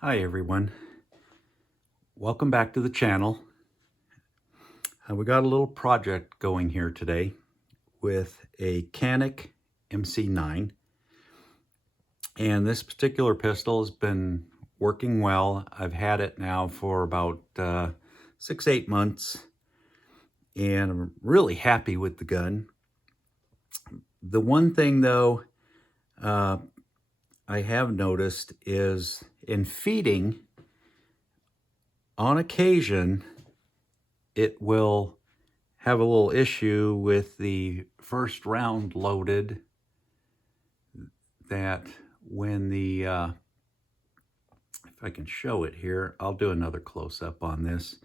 Hi everyone, welcome back to the channel. We got a little project going here today with a Canik MC9, and this particular pistol has been working well. I've had it now for about 6-8 months, and I'm really happy with the gun. The one thing though I have noticed is in feeding, on occasion it will have a little issue with the first round loaded, that when the if I can show it here, I'll do another close-up on this.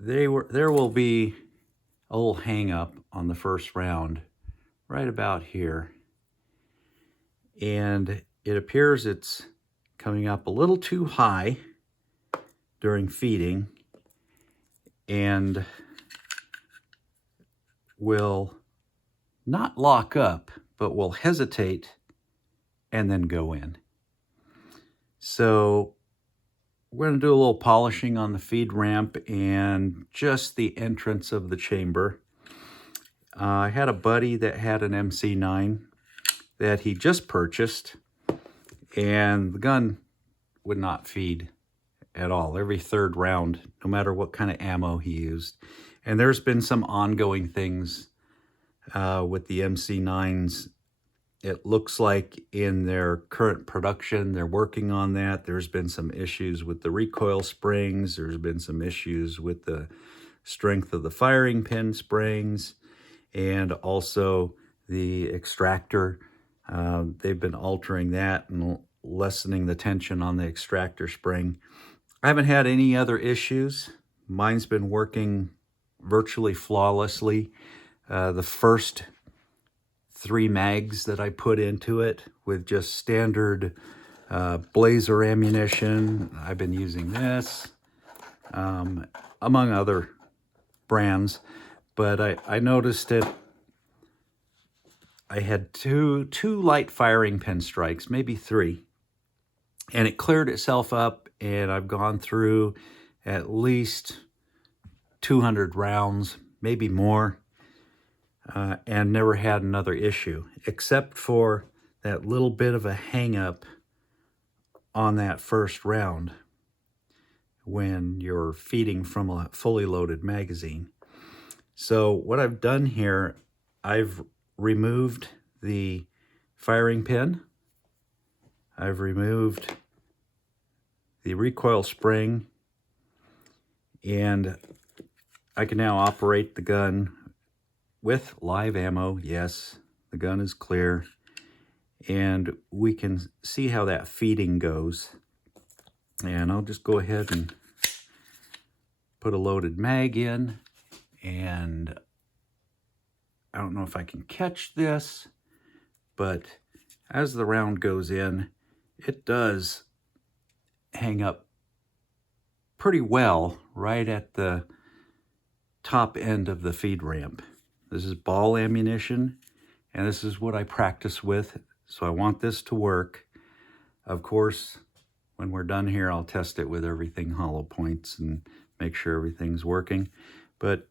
There will be a little hang up on the first round right about here, and it appears it's coming up a little too high during feeding and will not lock up, but will hesitate and then go in. So we're going to do a little polishing on the feed ramp and just the entrance of the chamber. I had a buddy that had an MC9 that he just purchased, and the gun would not feed at all every third round, no matter what kind of ammo he used. And there's been some ongoing things with the MC9s. It looks like in their current production, they're working on that. There's been some issues with the recoil springs. There's been some issues with the strength of the firing pin springs, and also the extractor. They've been altering that and lessening the tension on the extractor spring. I haven't had any other issues. Mine's been working virtually flawlessly. The first 3 mags that I put into it with just standard Blazer ammunition. I've been using this, among other brands, but I noticed it. I had two light firing pin strikes, maybe 3, and it cleared itself up, and I've gone through at least 200 rounds, maybe more, and never had another issue, except for that little bit of a hang up on that first round when you're feeding from a fully loaded magazine. So what I've done here, I've removed the firing pin, I've removed the recoil spring, and I can now operate the gun with live ammo. Yes, the gun is clear, and we can see how that feeding goes. And I'll just go ahead and put a loaded mag in, and I don't know if I can catch this, but as the round goes in, it does hang up pretty well right at the top end of the feed ramp. This is ball ammunition, and this is what I practice with, so I want this to work. Of course, when we're done here, I'll test it with everything hollow points and make sure everything's working. But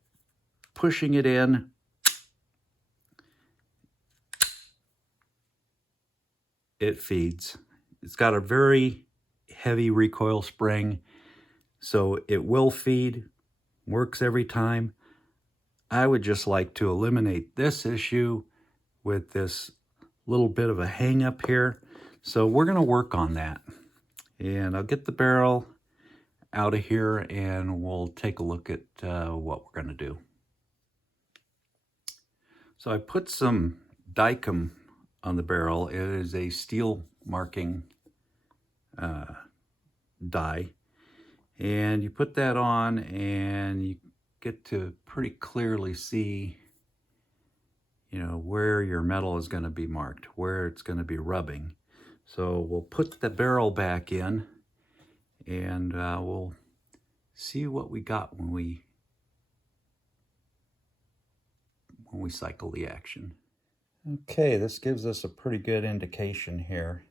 pushing it in, it feeds. It's got a very heavy recoil spring, so it will feed, works every time. I would just like to eliminate this issue with this little bit of a hang up here. So we're going to work on that. And I'll get the barrel out of here and we'll take a look at what we're going to do. So I put some Dicam on the barrel. It is a steel marking die. And you put that on and you get to pretty clearly see, you know, where your metal is going to be marked, where it's going to be rubbing. So we'll put the barrel back in, and we'll see what we got when we cycle the action. Okay, this gives us a pretty good indication here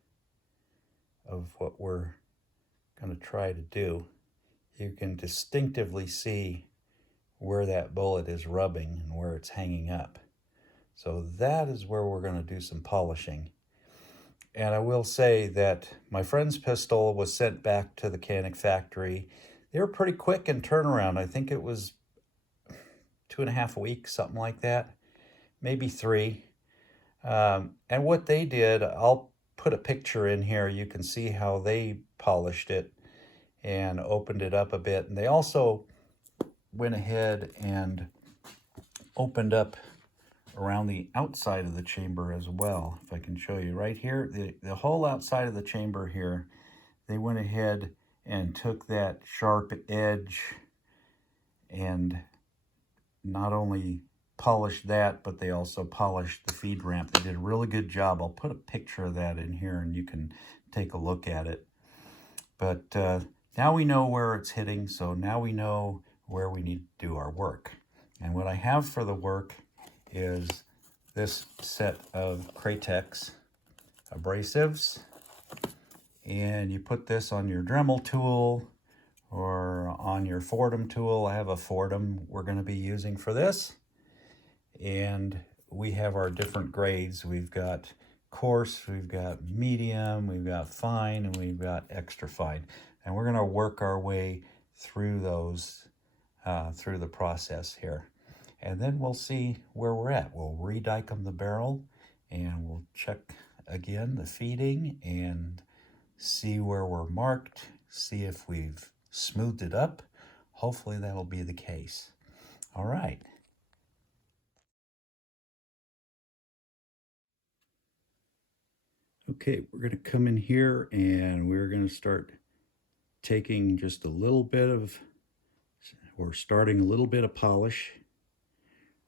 of what we're going to try to do, you can distinctively see where that bullet is rubbing and where it's hanging up. So that is where we're going to do some polishing. And I will say that my friend's pistol was sent back to the Canik factory. They were pretty quick in turnaround. I think it was 2.5 weeks, something like that, maybe 3. And what they did, I'll put a picture in here. You can see how they polished it and opened it up a bit. And they also went ahead and opened up around the outside of the chamber as well. If I can show you right here, the whole outside of the chamber here, they went ahead and took that sharp edge and not only polished that, but they also polished the feed ramp. They did a really good job. I'll put a picture of that in here and you can take a look at it. But now we know where it's hitting, so now we know where we need to do our work. And what I have for the work is this set of Cratex abrasives. And you put this on your Dremel tool or on your Fordham tool. I have a Fordham we're going to be using for this. And we have our different grades. We've got coarse, we've got medium, we've got fine, and we've got extra fine. And we're going to work our way through those, through the process here. And then we'll see where we're at. We'll re-dicum the barrel and we'll check again the feeding and see where we're marked, see if we've smoothed it up. Hopefully that'll be the case. All right. Okay, we're going to come in here and we're going to start taking just a little bit of, or starting a little bit of polish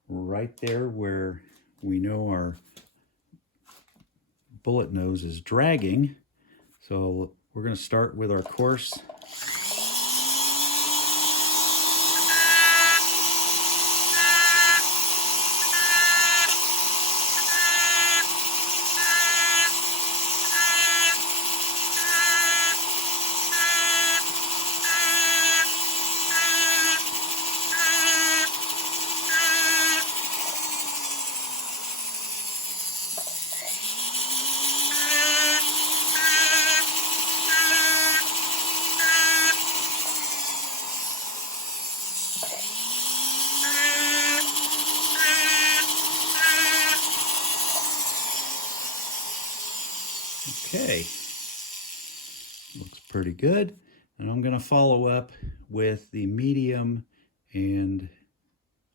right there where we know our bullet nose is dragging. So we're going to start with our coarse. Okay, looks pretty good. And I'm going to follow up with the medium and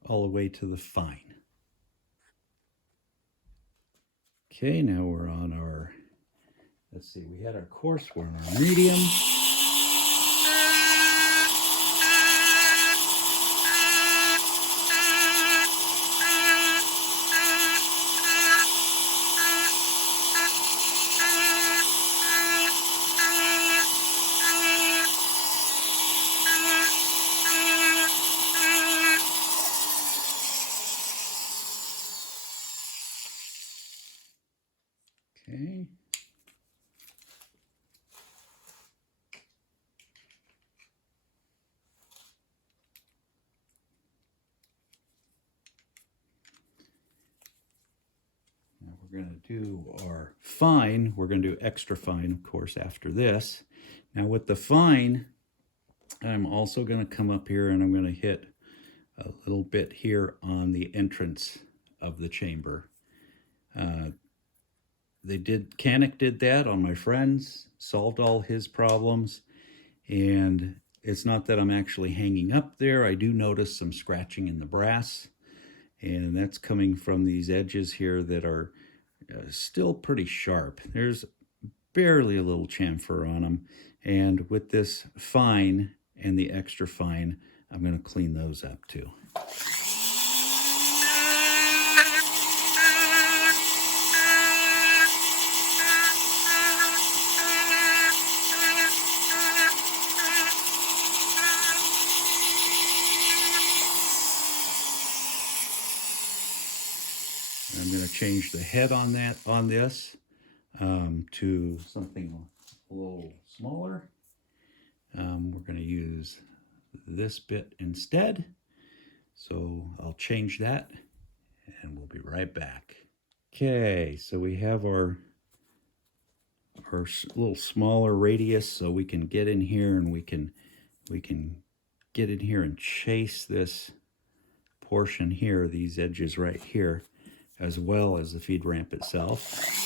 all the way to the fine. Okay, now we're on our, let's see, we had our coarse, we're on our medium. Okay. Now we're going to do our fine. We're going to do extra fine, of course, after this. Now with the fine, I'm also going to come up here and I'm going to hit a little bit here on the entrance of the chamber. Canik did that on my friends, solved all his problems, and it's not that I'm actually hanging up there. I do notice some scratching in the brass, and that's coming from these edges here that are still pretty sharp. There's barely a little chamfer on them, and with this fine and the extra fine, I'm going to clean those up too. I'm going to change the head on this to something a little smaller. We're going to use this bit instead. So I'll change that and we'll be right back. Okay, so we have our little smaller radius, so we can get in here and we can get in here and chase this portion here, these edges right here, as well as the feed ramp itself.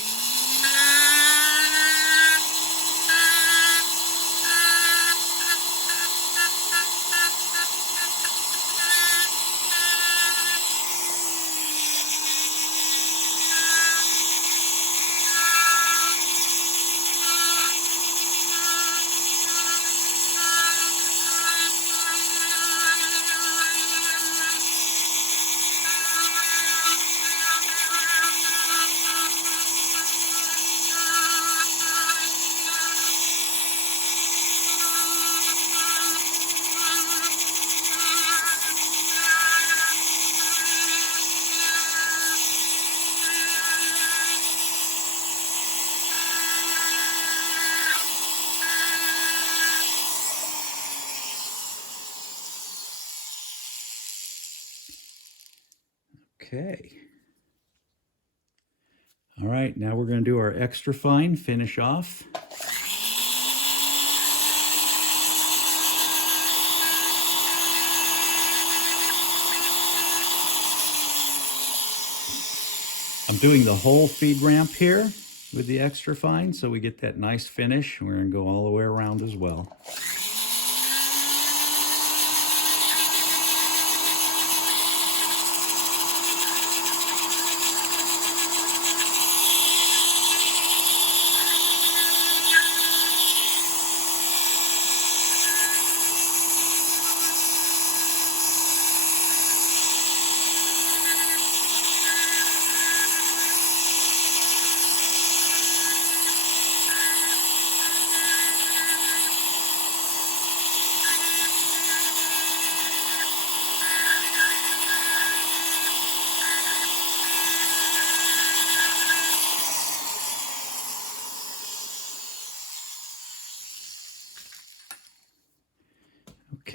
Okay. All right, now we're going to do our extra fine finish off. I'm doing the whole feed ramp here with the extra fine, so we get that nice finish. We're going to go all the way around as well.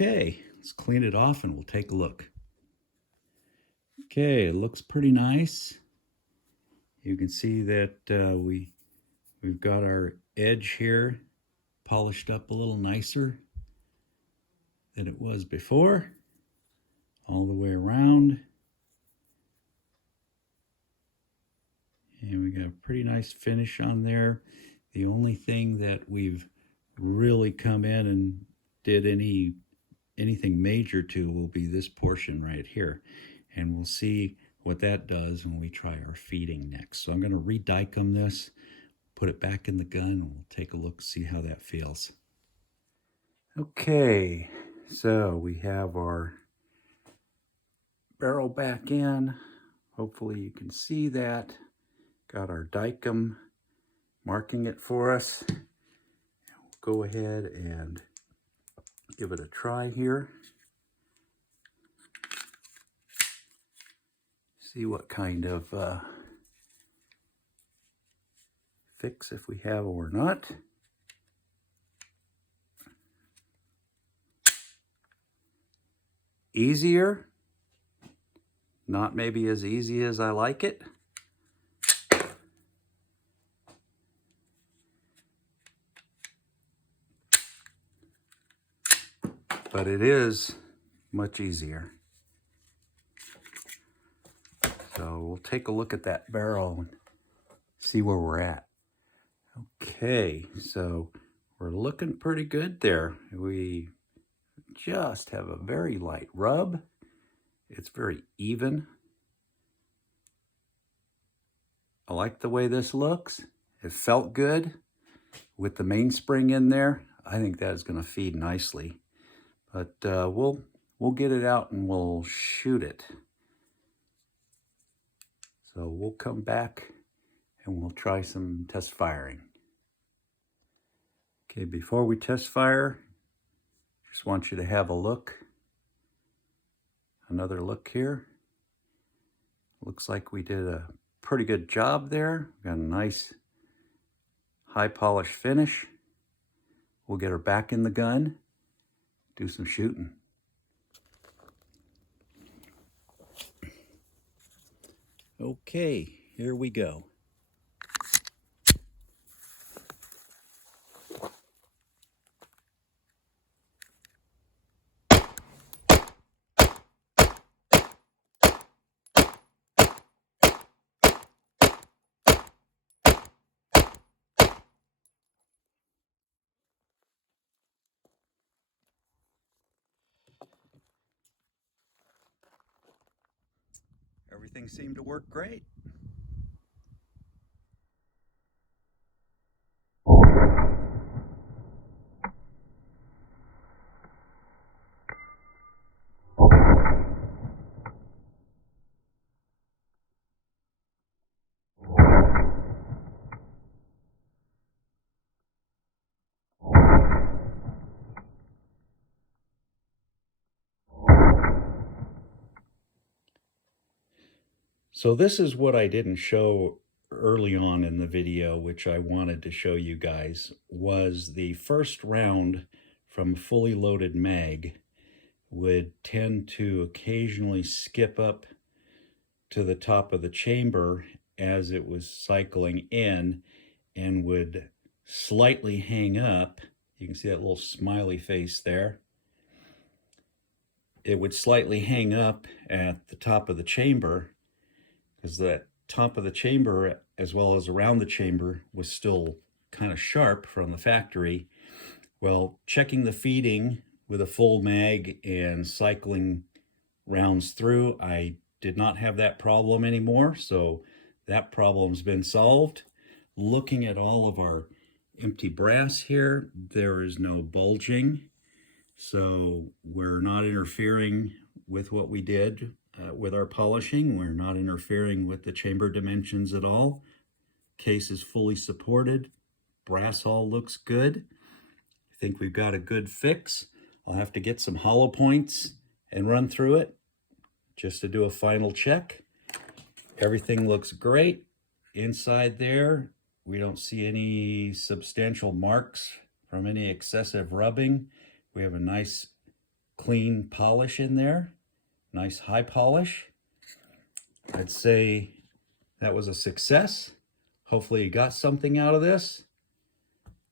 Okay, let's clean it off and we'll take a look. Okay, it looks pretty nice. You can see that we've got our edge here polished up a little nicer than it was before, all the way around. And we got a pretty nice finish on there. The only thing that we've really come in and did anything major to will be this portion right here. And we'll see what that does when we try our feeding next. So I'm going to re-dicum this, put it back in the gun, and we'll take a look, see how that feels. Okay, so we have our barrel back in. Hopefully you can see that. Got our dicum marking it for us. We'll go ahead and give it a try here. See what kind of fix, if we have or not. Easier, not maybe as easy as I like it. But it is much easier. So we'll take a look at that barrel and see where we're at. Okay, so we're looking pretty good there. We just have a very light rub. It's very even. I like the way this looks. It felt good with the mainspring in there. I think that is going to feed nicely. But we'll get it out and we'll shoot it. So we'll come back and we'll try some test firing. Okay, before we test fire, just want you to have a look. Another look here. Looks like we did a pretty good job there. Got a nice high polish finish. we'll get her back in the gun, do some shooting. Okay, here we go. Everything seemed to work great. So this is what I didn't show early on in the video, which I wanted to show you guys, was the first round from fully loaded mag would tend to occasionally skip up to the top of the chamber as it was cycling in and would slightly hang up. You can see that little smiley face there. It would slightly hang up at the top of the chamber because that top of the chamber, as well as around the chamber, was still kind of sharp from the factory. Well, checking the feeding with a full mag and cycling rounds through, I did not have that problem anymore, so that problem's been solved. Looking at all of our empty brass here, there is no bulging, so we're not interfering with what we did with our polishing. We're not interfering with the chamber dimensions at all. Case is fully supported. Brass all looks good. I think we've got a good fix. I'll have to get some hollow points and run through it just to do a final check. Everything looks great. Inside there, we don't see any substantial marks from any excessive rubbing. We have a nice clean polish in there. Nice high polish. I'd say that was a success. Hopefully you got something out of this.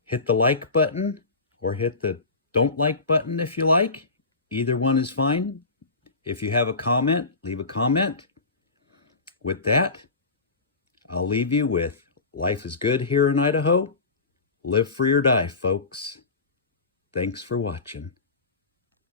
Hit the like button or hit the don't like button if you like. Either one is fine. If you have a comment, leave a comment. With that, I'll leave you with life is good here in Idaho. Live free or die, folks. Thanks for watching.